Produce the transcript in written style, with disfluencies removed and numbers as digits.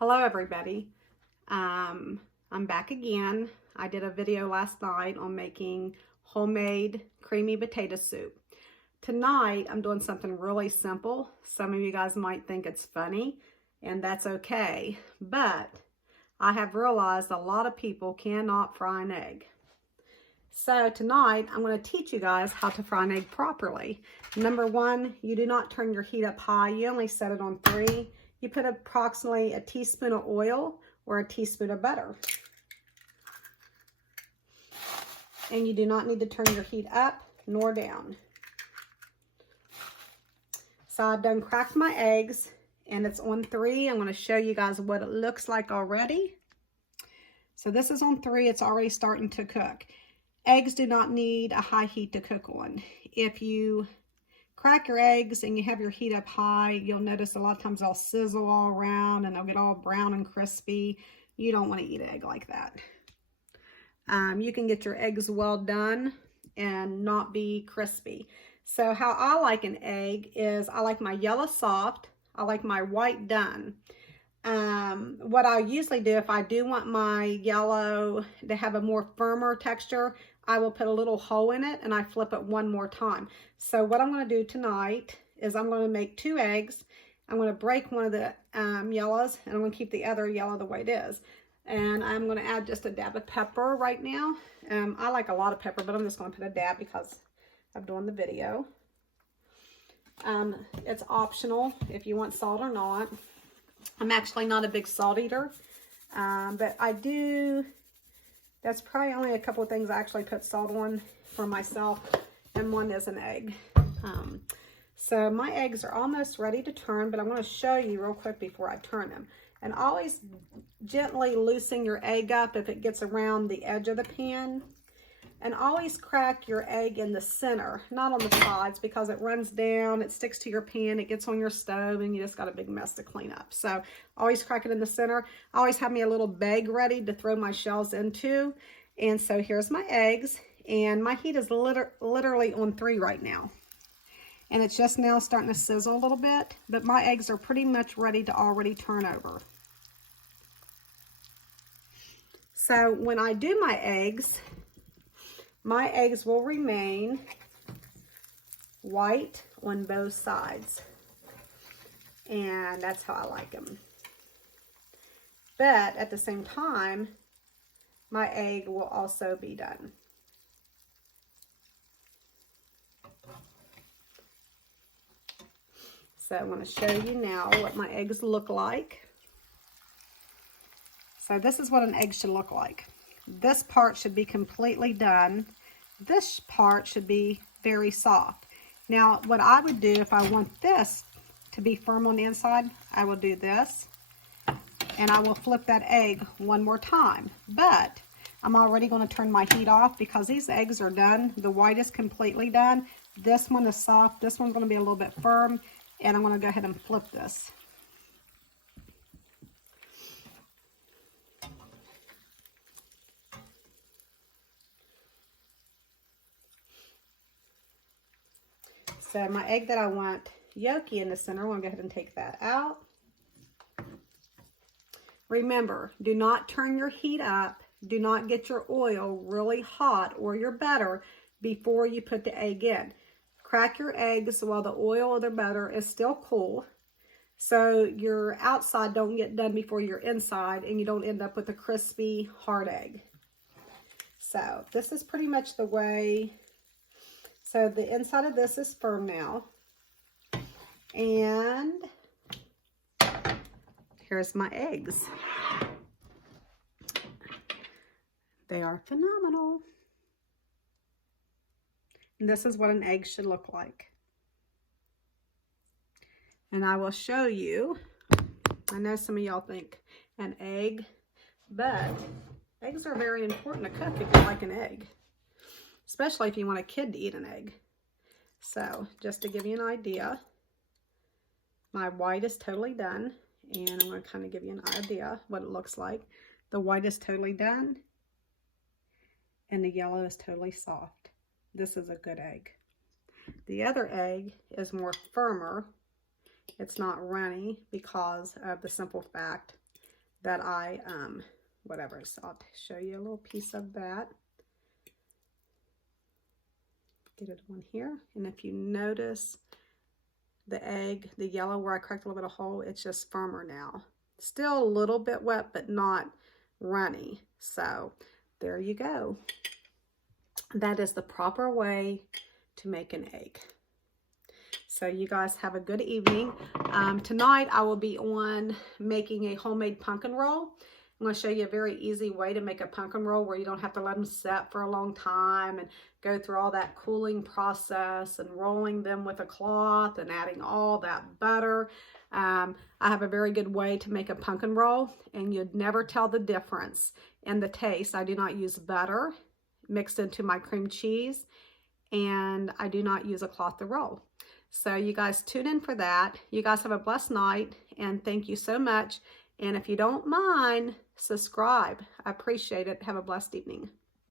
Hello everybody. I'm back again. I did a video last night on making homemade creamy potato soup. Tonight I'm doing something really simple. Some of you guys might think it's funny, and that's okay, but I have realized a lot of people cannot fry an egg. So tonight I'm going to teach you guys how to fry an egg properly. Number one, you do not turn your heat up high. You only set it on 3. You put approximately a teaspoon of oil or a teaspoon of butter. And you do not need to turn your heat up nor down. So I've done cracked my eggs and it's on 3. I'm going to show you guys what it looks like already. So this is on 3. It's already starting to cook. Eggs do not need a high heat to cook on. If you crack your eggs and you have your heat up high, you'll notice a lot of times they'll sizzle all around and they'll get all brown and crispy. You don't want to eat an egg like that. You can get your eggs well done and not be crispy. So how I like an egg is I like my yellow soft, I like my white done. What I usually do, if I do want my yellow to have a more firmer texture, I will put a little hole in it and I flip it one more time. So what I'm going to do tonight is I'm going to make 2 eggs. I'm going to break one of the yellows and I'm going to keep the other yellow the way it is. And I'm going to add just a dab of pepper right now. I like a lot of pepper, but I'm just going to put a dab because I'm doing the video. It's optional if you want salt or not. I'm actually not a big salt eater, but I do, that's probably only a couple of things I actually put salt on for myself, and one is an egg. So my eggs are almost ready to turn, but I'm going to show you real quick before I turn them. And always gently loosen your egg up if it gets around the edge of the pan. And always crack your egg in the center, not on the sides, because it runs down, it sticks to your pan, it gets on your stove, and you just got a big mess to clean up. So always crack it in the center. I always have me a little bag ready to throw my shells into. And so here's my eggs, and my heat is literally on 3 right now. And it's just now starting to sizzle a little bit, but my eggs are pretty much ready to already turn over. So when I do my eggs will remain white on both sides. And that's how I like them. But at the same time, my egg will also be done. So I want to show you now what my eggs look like. So this is what an egg should look like. This part should be completely done. This part should be very soft. Now, what I would do if I want this to be firm on the inside, I will do this, and I will flip that egg one more time. But I'm already going to turn my heat off because these eggs are done. The white is completely done. This one is soft. This one's going to be a little bit firm, and I'm going to go ahead and flip this. So my egg that I want yolky in the center, I'm going to go ahead and take that out. Remember, do not turn your heat up. Do not get your oil really hot or your butter before you put the egg in. Crack your eggs while the oil or the butter is still cool, so your outside don't get done before your inside and you don't end up with a crispy, hard egg. So this is pretty much the way. So the inside of this is firm now. And here's my eggs. They are phenomenal. And this is what an egg should look like. And I will show you. I know some of y'all think an egg, but eggs are very important to cook if you like an egg. Especially if you want a kid to eat an egg. So, just to give you an idea, my white is totally done. And I'm going to kind of give you an idea what it looks like. The white is totally done. And the yellow is totally soft. This is a good egg. The other egg is more firmer. It's not runny because of the simple fact that I, whatever. So I'll show you a little piece of that. Get it on here. And if you notice the egg, the yellow where I cracked a little bit of hole, it's just firmer now. Still a little bit wet, but not runny. So there you go. That is the proper way to make an egg. So you guys have a good evening. Tonight I will be on making a homemade pumpkin roll. I'm going to show you a very easy way to make a pumpkin roll where you don't have to let them set for a long time and go through all that cooling process and rolling them with a cloth and adding all that butter. I have a very good way to make a pumpkin roll, and you'd never tell the difference in the taste. I do not use butter mixed into my cream cheese, and I do not use a cloth to roll. So you guys tune in for that. You guys have a blessed night, and thank you so much. And if you don't mind, subscribe. I appreciate it. Have a blessed evening.